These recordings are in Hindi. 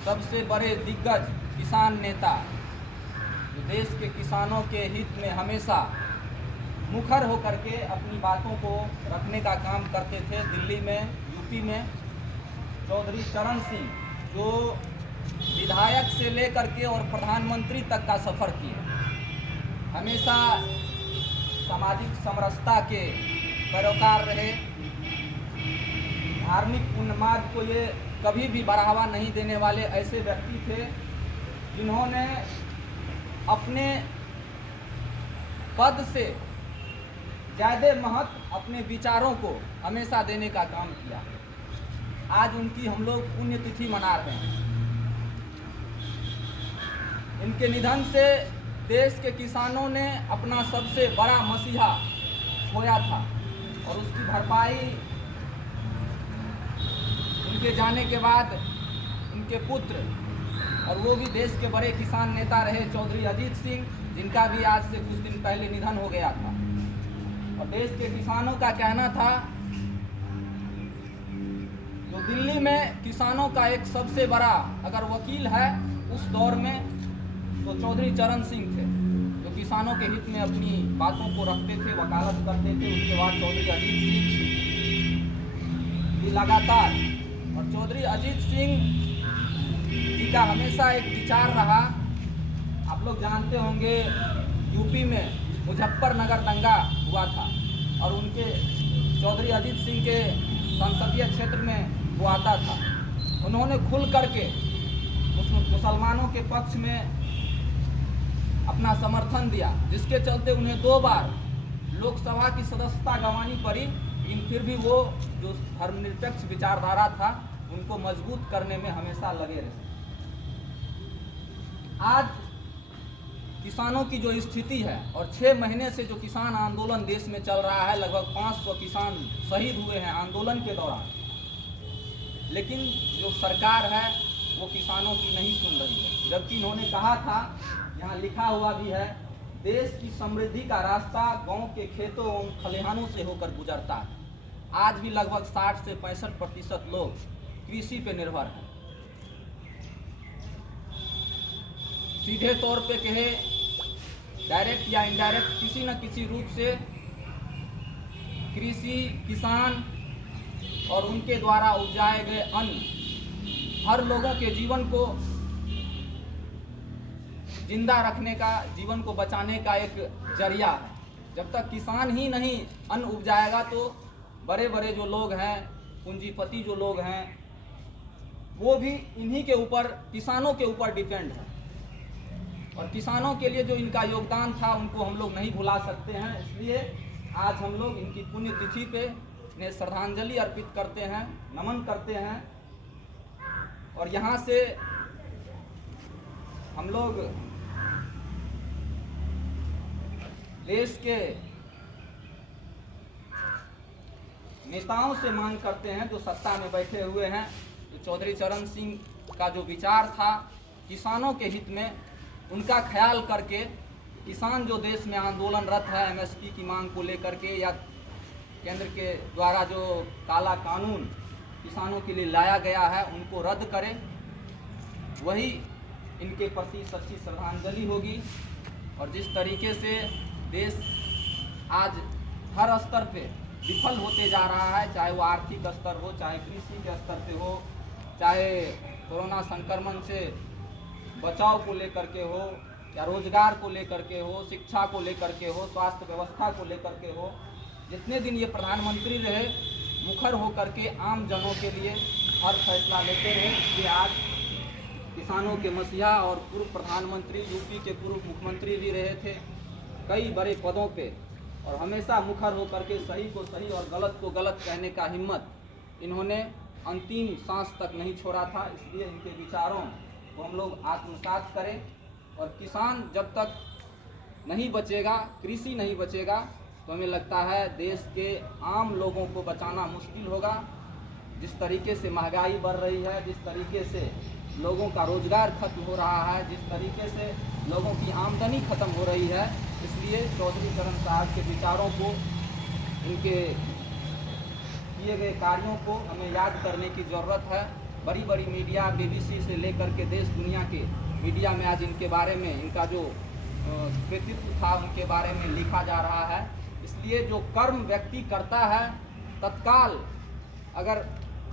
सबसे बड़े दिग्गज किसान नेता, जो देश के किसानों के हित में हमेशा मुखर होकर के अपनी बातों को रखने का काम करते थे। दिल्ली में, यूपी में चौधरी चरण सिंह, जो विधायक से लेकर के और प्रधानमंत्री तक का सफ़र किए, हमेशा सामाजिक समरसता के पैरोकार रहे। धार्मिक उन्माद को ये कभी भी बढ़ावा नहीं देने वाले ऐसे व्यक्ति थे, जिन्होंने अपने पद से ज़्यादा महत्व अपने विचारों को हमेशा देने का काम किया। आज उनकी हम लोग पुण्यतिथि मना रहे हैं। इनके निधन से देश के किसानों ने अपना सबसे बड़ा मसीहा खोया था, और उसकी भरपाई उनके जाने के बाद उनके पुत्र, और वो भी देश के बड़े किसान नेता रहे, चौधरी अजीत सिंह, जिनका भी आज से कुछ दिन पहले निधन हो गया था। और देश के किसानों का कहना था, जो दिल्ली में किसानों का एक सबसे बड़ा अगर वकील है उस दौर में, तो चौधरी चरण सिंह थे, जो किसानों के हित में अपनी बातों को रखते थे, वकालत करते थे। उसके बाद चौधरी अजीत सिंह भी लगातार, और चौधरी अजीत सिंह जी का हमेशा एक विचार रहा। आप लोग जानते होंगे, यूपी में मुजफ्फरनगर दंगा हुआ था, और उनके चौधरी अजीत सिंह के संसदीय क्षेत्र में वो आता था। उन्होंने खुल करके मुसलमानों के पक्ष में अपना समर्थन दिया, जिसके चलते उन्हें 2 बार लोकसभा की सदस्यता गंवानी पड़ी, लेकिन फिर भी वो जो धर्मनिरपेक्ष विचारधारा था उनको मजबूत करने में हमेशा लगे रहे। आज किसानों की जो स्थिति है, और 6 महीने से जो किसान आंदोलन देश में चल रहा है, लगभग 500 किसान शहीद हुए हैं आंदोलन के दौरान, लेकिन जो सरकार है वो किसानों की नहीं सुन रही है। जबकि इन्होंने कहा था, यहाँ लिखा हुआ भी है, देश की समृद्धि का रास्ता गांव के खेतों और खलिहानों से होकर गुजरता है। आज भी लगभग 60 से 65% लोग कृषि पे निर्भर हैं। सीधे तौर पे कहे, डायरेक्ट या इनडायरेक्ट, किसी न किसी रूप से कृषि, किसान और उनके द्वारा उपजाए गए अन्न हर लोगों के जीवन को जिंदा रखने का, जीवन को बचाने का एक जरिया है। जब तक किसान ही नहीं अन्न उपजाएगा, तो बड़े बड़े जो लोग हैं, पूंजीपति जो लोग हैं, वो भी इन्हीं के ऊपर, किसानों के ऊपर डिपेंड है। और किसानों के लिए जो इनका योगदान था, उनको हम लोग नहीं भुला सकते हैं। इसलिए आज हम लोग इनकी पुण्यतिथि पे इन्हें श्रद्धांजलि अर्पित करते हैं, नमन करते हैं। और यहाँ से हम लोग देश के नेताओं से मांग करते हैं, जो सत्ता में बैठे हुए हैं, जो चौधरी चरण सिंह का जो विचार था किसानों के हित में, उनका ख्याल करके किसान जो देश में आंदोलनरत है एमएसपी की मांग को लेकर के, या केंद्र के द्वारा जो काला कानून किसानों के लिए लाया गया है, उनको रद्द करें। वही इनके प्रति सच्ची श्रद्धांजलि होगी। और जिस तरीके से देश आज हर स्तर पे विफल होते जा रहा है, चाहे वो आर्थिक स्तर हो, चाहे कृषि के स्तर पे हो, चाहे कोरोना संक्रमण से बचाव को लेकर के हो, या रोजगार को लेकर के हो, शिक्षा को लेकर के हो, स्वास्थ्य व्यवस्था को लेकर के हो, जितने दिन ये प्रधानमंत्री रहे, मुखर होकर के आम जनों के लिए हर फैसला लेते रहे। इसलिए आज किसानों के मसीहा और पूर्व प्रधानमंत्री, यूपी के पूर्व मुख्यमंत्री भी रहे थे कई बड़े पदों पे, और हमेशा मुखर होकर के सही को सही और गलत को गलत कहने का हिम्मत इन्होंने अंतिम सांस तक नहीं छोड़ा था। इसलिए इनके विचारों को हम लोग आत्मसात करें। और किसान जब तक नहीं बचेगा, कृषि नहीं बचेगा, तो हमें लगता है देश के आम लोगों को बचाना मुश्किल होगा। जिस तरीके से महंगाई बढ़ रही है, जिस तरीके से लोगों का रोजगार खत्म हो रहा है, जिस तरीके से लोगों की आमदनी खत्म हो रही है, इसलिए चौधरी चरण साहब के विचारों को, इनके किए गए कार्यों को हमें याद करने की ज़रूरत है। बड़ी बड़ी मीडिया BBC से लेकर के देश दुनिया के मीडिया में आज इनके बारे में, इनका जो कृतित्व था उनके बारे में लिखा जा रहा है। इसलिए जो कर्म व्यक्ति करता है तत्काल अगर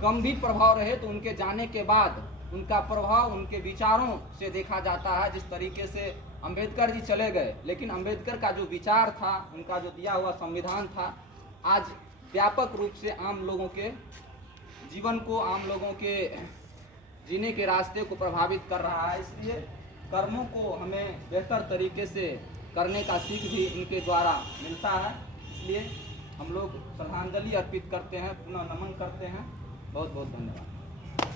कम भी प्रभाव रहे तो उनके जाने के बाद उनका प्रभाव उनके विचारों से देखा जाता है। जिस तरीके से अंबेडकर जी चले गए, लेकिन अंबेडकर का जो विचार था, उनका जो दिया हुआ संविधान था, आज व्यापक रूप से आम लोगों के जीवन को, आम लोगों के जीने के रास्ते को प्रभावित कर रहा है। इसलिए कर्मों को हमें बेहतर तरीके से करने का सीख भी इनके द्वारा मिलता है। इसलिए हम लोग श्रद्धांजलि अर्पित करते हैं, पुनः नमन करते हैं। बहुत बहुत धन्यवाद।